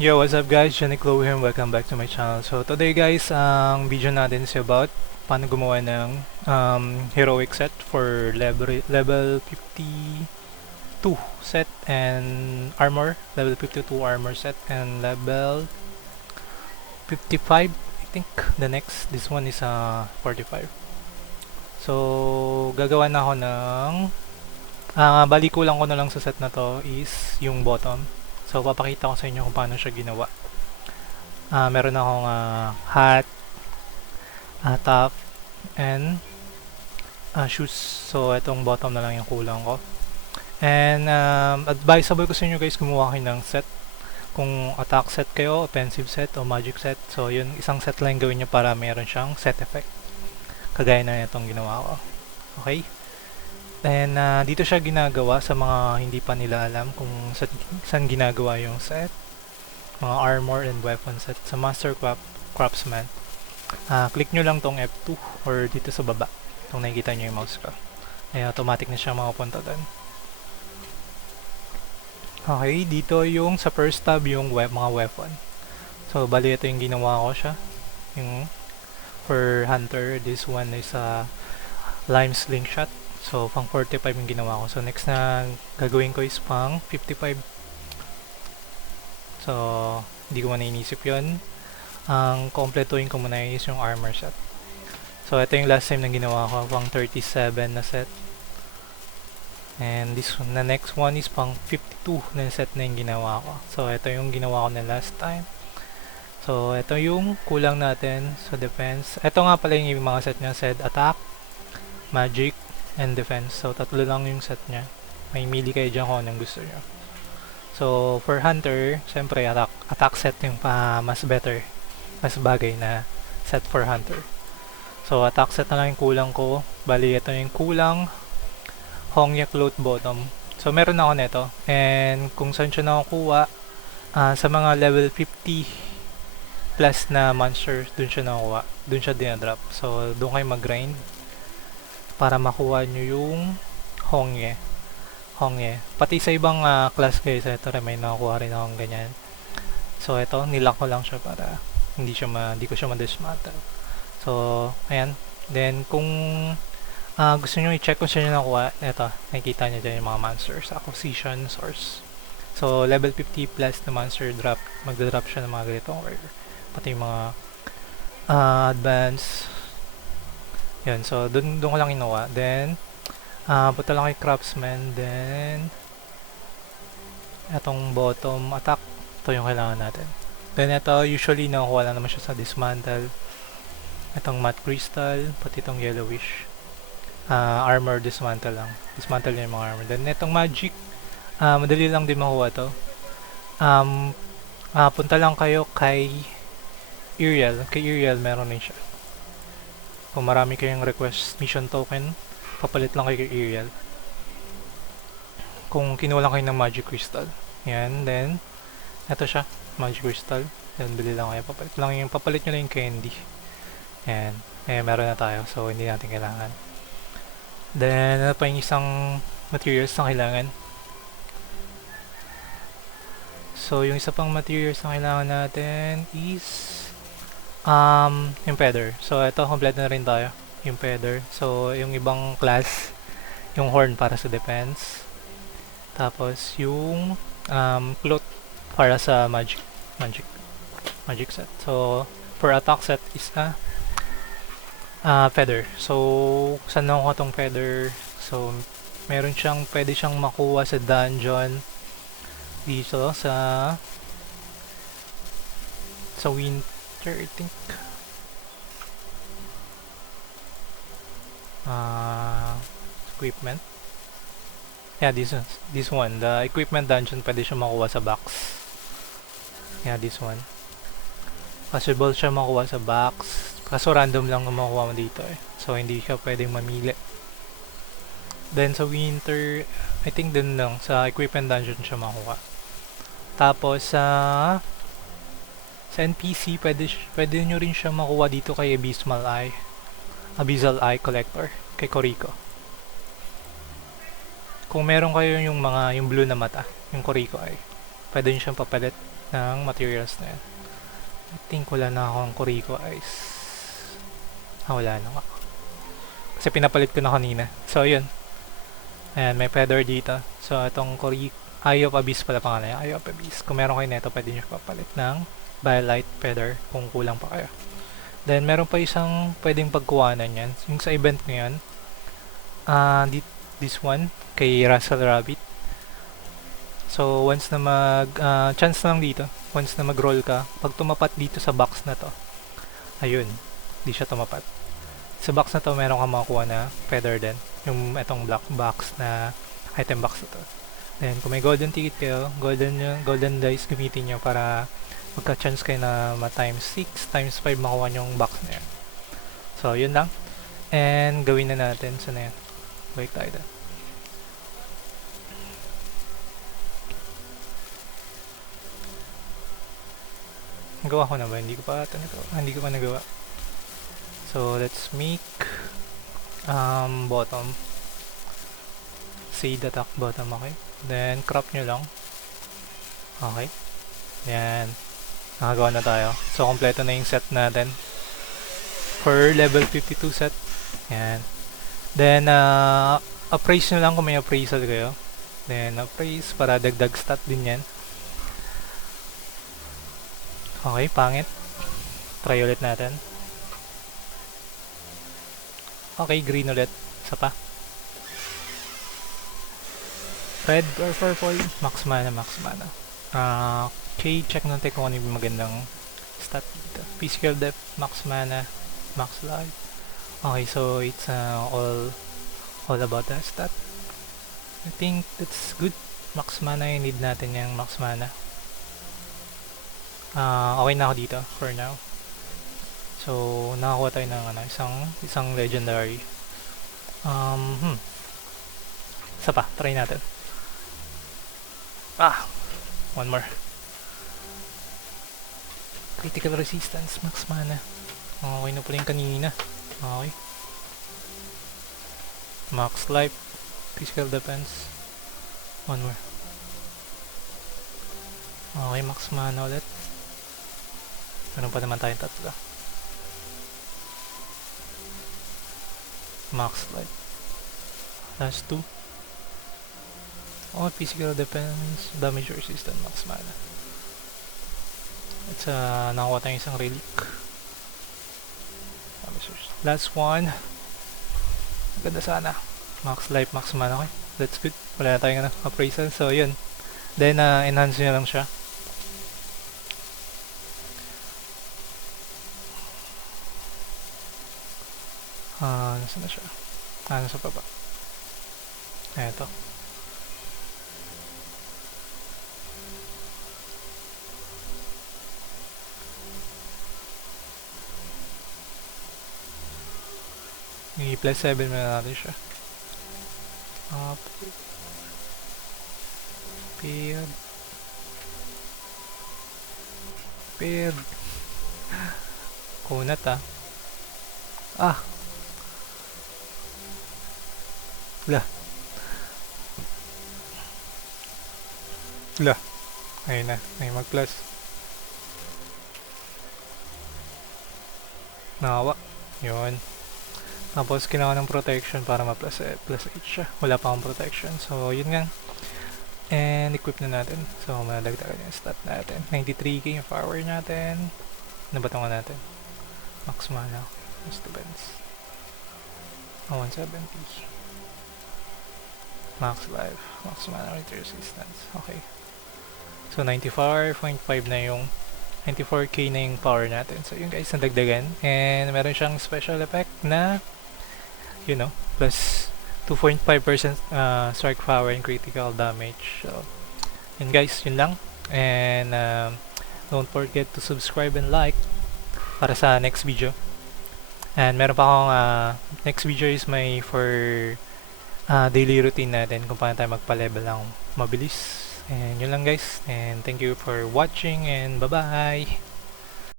Yo, what's up guys? Janiclo here and welcome back to my channel. So today guys, ang video natin is about paano gumawa ng heroic set for level 52 set and armor, level 52 armor set and level 55 I think the next. This one is 45. So gagawa na ako ng bali kulang ko na lang sa set na to is yung bottom. So papakita ko sa inyo kung paano siya ginawa. Meron akong hat, top, and shoes. So itong bottom na lang yung kulang ko. And advisable ko sa inyo guys gumawa kayo ng set. Kung attack set kayo, offensive set, o magic set. So yun, isang set lang gawin nyo para meron siyang set effect. Kagaya na itong ginawa ko. Okay? And dito siya ginagawa sa mga hindi pa nila alam kung saan ginagawa yung set. Mga armor and weapon set sa Master Craftsman. Click nyo lang tong F2 or dito sa baba. Kung nakikita nyo yung mouse ko. Ay automatic na siya makapunta doon. Okay, dito yung sa first tab yung mga weapon. So bali ito yung ginawa ko siya. Yung for hunter, this one is lime slingshot. So pang 45 yung ginawa ko. So next na gagawin ko is pang 55. So hindi ko muna inisip yun. Ang kompletuhin ko muna is yung armor set. So ito yung last time na ginawa ko, pang 37 na set. And this one, the next one is pang 52 na set na yung ginawa ko. So ito yung ginawa ko na last time. So ito yung kulang natin sa defense. Ito nga pala yung mga set niya, set attack, magic, and defense. So tatlo lang yung set niya. May mili kayo dyan kung anong gusto nyo. So for hunter, syempre attack set yung mas better, mas bagay na set for hunter. So attack set na lang yung kulang ko. Bali ito yung kulang, Hongya Cloth Bottom. So meron ako nito. And kung saan siya nakukuha, sa mga level 50 plus na monsters, dun siya nakukuha. Dun siya dinadrop. So dun kayo mag-grind para makuha nyo yung Hongye. Pati sa ibang class guys, ito rin may nakuha rin akong ganyan. So ito, nilock ko lang siya para hindi ko siya ma-dismantle. So ayan. Then kung gusto nyo i-check kung saan nyo nakuha, ito, nakikita nyo dyan yung mga monsters, acquisition source. So level 50 plus na monster drop, magda-drop siya ng mga ganitong rare. Pati yung mga advance. Yan, so doon ko lang ginawa. Then punta lang kay craftsman. Then itong bottom attack, ito yung kailangan natin. Then ito usually nakuha lang naman siya sa dismantle. Itong matte crystal, pati itong yellowish armor, dismantle lang. Dismantle niya yung mga armor. Then itong magic, madali lang din makuha to. Punta lang kayo kay Iriel. Kay Iriel meron din siya. Kung marami kayong request mission token, papalit lang kayo kay Iriel. Kung kinuha lang kayo ng magic crystal. Yan, then ito siya, magic crystal. Then bili lang kayo, papalit nyo lang yung candy. Yan, meron na tayo, so hindi natin kailangan. Then ano pa yung isang materials na kailangan. So yung isa pang materials na kailangan natin is yung feather. So ito, complete na rin tayo yung feather. So yung ibang class, yung horn para sa defense. Tapos yung cloth para sa magic set. So for attack set is feather. So saan nakuha tong feather? So meron siyang, pwede siyang makuha sa dungeon dito sa winter I think. Equipment. Yeah, this one. The equipment dungeon, pwede siya makuha sa box. Yeah, this one. Possible siya makuha sa box. Kaso random lang na makuha mo dito eh. So hindi siya pwedeng mamili. Then sa winter, I think din lang sa equipment dungeon siya makuha. Tapos sa NPC, pwede nyo rin siya makuha dito kay Abyssal Eye Collector, kay Koriko. Kung meron kayo yung blue na mata, yung Koriko Eye. pwede nyo siyang papalit ng materials na yan. I think wala na akong Corico Ice. Wala na nga. Kasi pinapalit ko na kanina. So, yun. Ayan, may feather dito. So, itong Eye of Abyss pala pangalan. Eye of Abyss. Kung meron kayo nito, pwede nyo papalit ng Violet Feather kung kulang pa kayo. Then, meron pa isang pwedeng pagkuhanan yan. Yung sa event ngayon, this one, kay Russell Rabbit. So, once na chance lang dito, once na mag-roll ka, pag tumapat dito sa box na to, ayun, di siya tumapat. Sa box na to, meron kang makuha na feather din. Yung itong black box na item box na to. Then, kung may golden ticket kayo, golden dice gamitin nyo para magka-chance kayo na times 6, times 5 makuha nyo yung box na yan. So, yun lang. And, gawin na natin. So, na yan. Balik tayo doon. Nagawa ko na ba? Hindi ko pa nagawa. So, let's make bottom. Shade attack bottom, okay? Then, crop nyo lang. Okay. Yan. Nakagawa na tayo. So, kompleto na yung set natin. For level 52 set. Yan. Then, appraise nyo lang kung may appraisal kayo. Then, appraise para dagdag stat din yan. Okay, pangit. Try ulit natin. Okay, green ulit. Isa pa. Red or purple. Max mana. Okay, check natin kung ano yung magandang stat dito. Physical depth, max mana, max life. Okay, so it's all about the stat. I think that's good. Max mana, need natin yung max mana. Okay na ako dito for now. So, nakakuha tayo ng isang legendary. Isa pa, try natin. One more. Critical resistance, max mana. Okay na pala yung kanina. Okay. Max life, physical defense. One more. Okay, max mana ulit. Meron pa naman tayong tatlo. Max life. Last two. Physical defense, damage resistance, max mana. It's nakakuha tayong isang relic. Last one. Ganda sana. Max life, max mana. Okay, that's good. Wala na tayong appraisal. So, yun. Then, enhance nyo lang siya. Nasa na siya? Nasa baba. Eto. I-plus 7 na natin siya. Paired. Kunat Ayun na. Ayun mag-plus. Nakawa. Yun. Tapos kailangan ng protection para ma-plus 8 siya. Wala pa akong protection. So, yun nga. And equip na natin. So, madagdagan yung stat natin. 93k yung power natin. Nabatangan natin. Max mana. Max defense. 170. Max life. Max mana with resistance. Okay. So, 94.5 na yung 94k na yung power natin. So, yun guys, nadagdagan. And meron siyang special effect na plus 2.5% strike power and critical damage. So, yun guys, yun lang. And don't forget to subscribe and like para sa next video. And meron pa akong next video is may for daily routine natin kung paano tayo magpa-level ng mabilis. And yun lang guys. And thank you for watching and bye-bye!